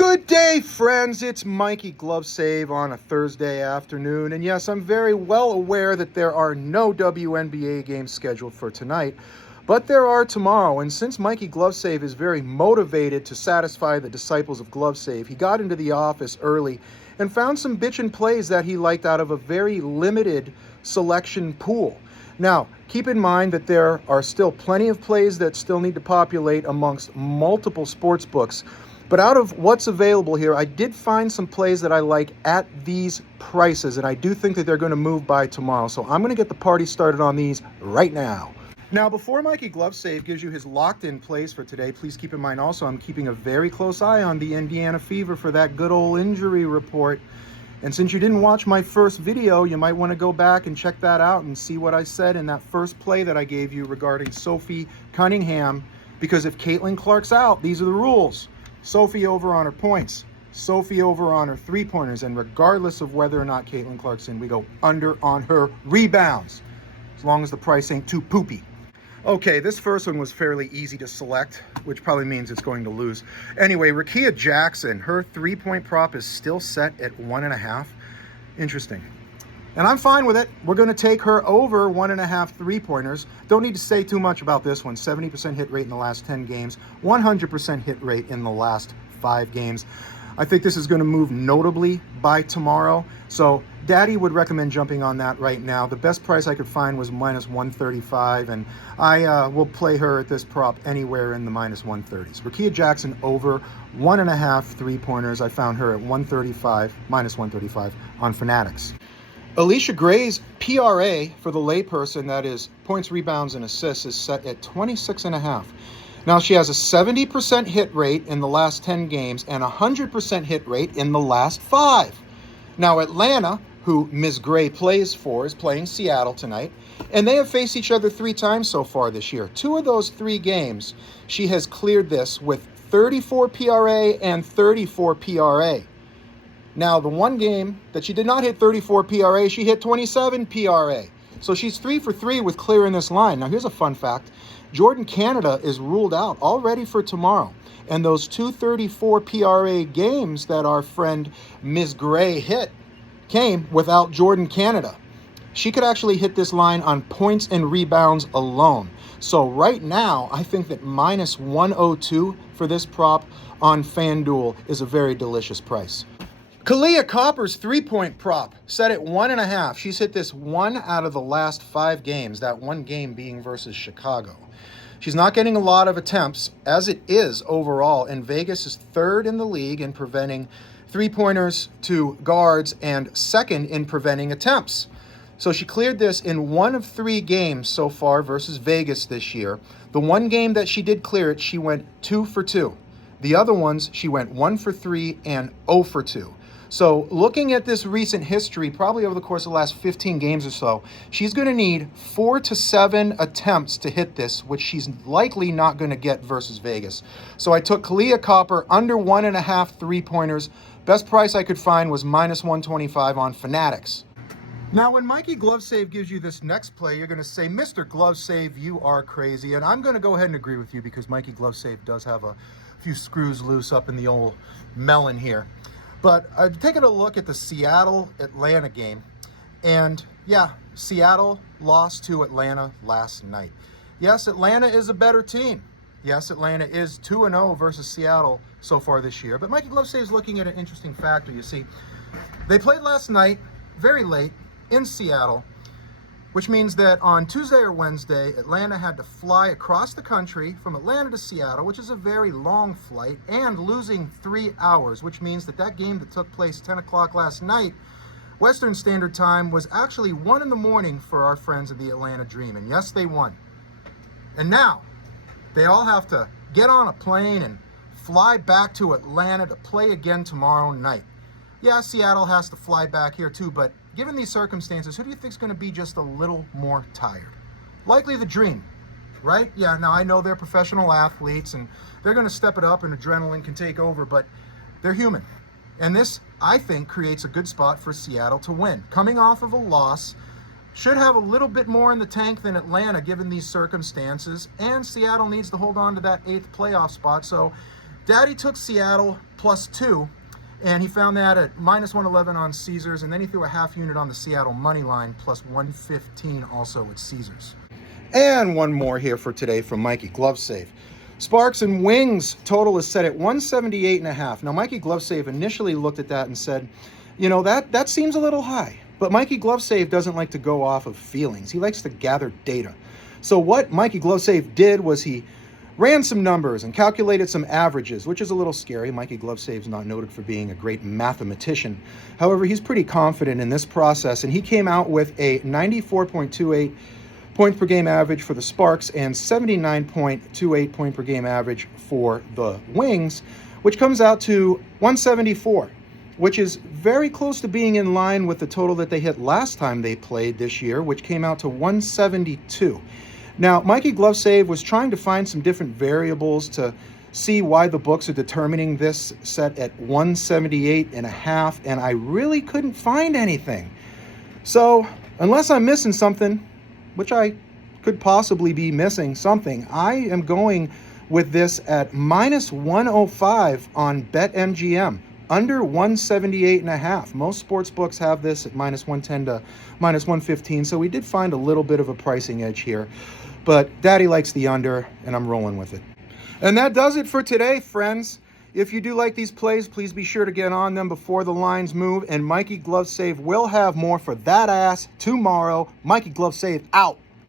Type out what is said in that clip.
Good day, friends. It's Mikey GloveSave on a Thursday afternoon. And yes, I'm very well aware that there are no WNBA games scheduled for tonight, but there are tomorrow. And since Mikey GloveSave is very motivated to satisfy the disciples of GloveSave, he got into the office early and found some bitchin' plays that he liked out of a very limited selection pool. Now, keep in mind that there are still plenty of plays that still need to populate amongst multiple sports books. But out of what's available here, I did find some plays that I like at these prices, and I do think that they're going to move by tomorrow. So I'm going to get the party started on these right now. Now, before Mikey GloveSave gives you his locked-in plays for today, please keep in mind also I'm keeping a very close eye on the Indiana Fever for that good old injury report. And since you didn't watch my first video, you might want to go back and check that out and see what I said in that first play that I gave you regarding Sophie Cunningham. Because if Caitlin Clark's out, these are the rules. Sophie over on her points, Sophie over on her three-pointers, and regardless of whether or not Caitlin Clark's in, we go under on her rebounds, as long as the price ain't too poopy. Okay, this first one was fairly easy to select, which probably means it's going to lose. Anyway, Rickea Jackson, her three-point prop is still set at 1.5. Interesting. And I'm fine with it. We're going to take her over 1.5 three-pointers. Don't need to say too much about this one. 70% hit rate in the last 10 games, 100% hit rate in the last 5 games. I think this is going to move notably by tomorrow. So Daddy would recommend jumping on that right now. The best price I could find was minus 135, and I will play her at this prop anywhere in the minus 130s. Rickea Jackson over 1.5 three-pointers. I found her at 135, minus 135 on Fanatics. Alicia Gray's PRA for the layperson, that is points, rebounds, and assists, is set at 26.5. Now, she has a 70% hit rate in the last 10 games and 100% hit rate in the last 5. Now, Atlanta, who Ms. Gray plays for, is playing Seattle tonight, and they have faced each other 3 times so far this year. 2 of those 3 games, she has cleared this with 34 PRA and 34 PRA. Now, the one game that she did not hit 34 PRA, she hit 27 PRA. So she's 3 for 3 with clearing this line. Now, here's a fun fact. Jordan Canada is ruled out already for tomorrow. And those 234 PRA games that our friend Ms. Gray hit came without Jordan Canada. She could actually hit this line on points and rebounds alone. So right now, I think that minus 102 for this prop on FanDuel is a very delicious price. Kahleah Copper's three-point prop set at 1.5. She's hit this 1 out of the last 5 games, that one game being versus Chicago. She's not getting a lot of attempts, as it is overall, and Vegas is 3rd in the league in preventing three-pointers to guards and 2nd in preventing attempts. So she cleared this in 1 of 3 games so far versus Vegas this year. The one game that she did clear it, she went 2 for 2. The other ones, she went 1 for 3 and 0 for 2. So looking at this recent history, probably over the course of the last 15 games or so, she's going to need 4 to 7 attempts to hit this, which she's likely not going to get versus Vegas. So I took Kahleah Copper under 1.5 three-pointers. Best price I could find was minus 125 on Fanatics. Now, when Mikey GloveSave gives you this next play, you're going to say, Mr. GloveSave, you are crazy. And I'm going to go ahead and agree with you because Mikey GloveSave does have a few screws loose up in the old melon here. But I've taken a look at the Seattle-Atlanta game, and yeah, Seattle lost to Atlanta last night. Yes, Atlanta is a better team. Yes, Atlanta is 2-0 versus Seattle so far this year. But Mikey GloveSave is looking at an interesting factor. You see, they played last night, very late, in Seattle, which means that on Tuesday or Wednesday, Atlanta had to fly across the country from Atlanta to Seattle, which is a very long flight, and losing 3 hours, which means that that game that took place 10 o'clock last night, Western Standard Time, was actually 1 in the morning for our friends of the Atlanta Dream. And yes, they won. And now, they all have to get on a plane and fly back to Atlanta to play again tomorrow night. Yeah, Seattle has to fly back here too, but given these circumstances, who do you think is going to be just a little more tired? Likely the Dream, right? Yeah, now I know they're professional athletes and they're going to step it up and adrenaline can take over, but they're human. And this, I think, creates a good spot for Seattle to win. Coming off of a loss, should have a little bit more in the tank than Atlanta given these circumstances, and Seattle needs to hold on to that 8th playoff spot. So Daddy took Seattle +2, and he found that at -111 on Caesars, and then he threw a half unit on the Seattle money line +115 also at Caesars. And one more here for today from Mikey GloveSave. Sparks and Wings total is set at 178.5. Now, Mikey GloveSave initially looked at that and said, you know, that seems a little high. But Mikey GloveSave doesn't like to go off of feelings. He likes to gather data. So what Mikey GloveSave did was he ran some numbers and calculated some averages, which is a little scary. Mikey GloveSave's not noted for being a great mathematician. However, he's pretty confident in this process, and he came out with a 94.28 point per game average for the Sparks and 79.28 point per game average for the Wings, which comes out to 174, which is very close to being in line with the total that they hit last time they played this year, which came out to 172. Now, Mikey GloveSave was trying to find some different variables to see why the books are determining this set at 178.5, and I really couldn't find anything. So, unless I'm missing something, which I could possibly be missing something, I am going with this at -105 on BetMGM, under 178.5. Most sports books have this at -110 to -115, so we did find a little bit of a pricing edge here. But Daddy likes the under, and I'm rolling with it. And that does it for today, friends. If you do like these plays, please be sure to get on them before the lines move. And Mikey GloveSave will have more for that ass tomorrow. Mikey GloveSave out.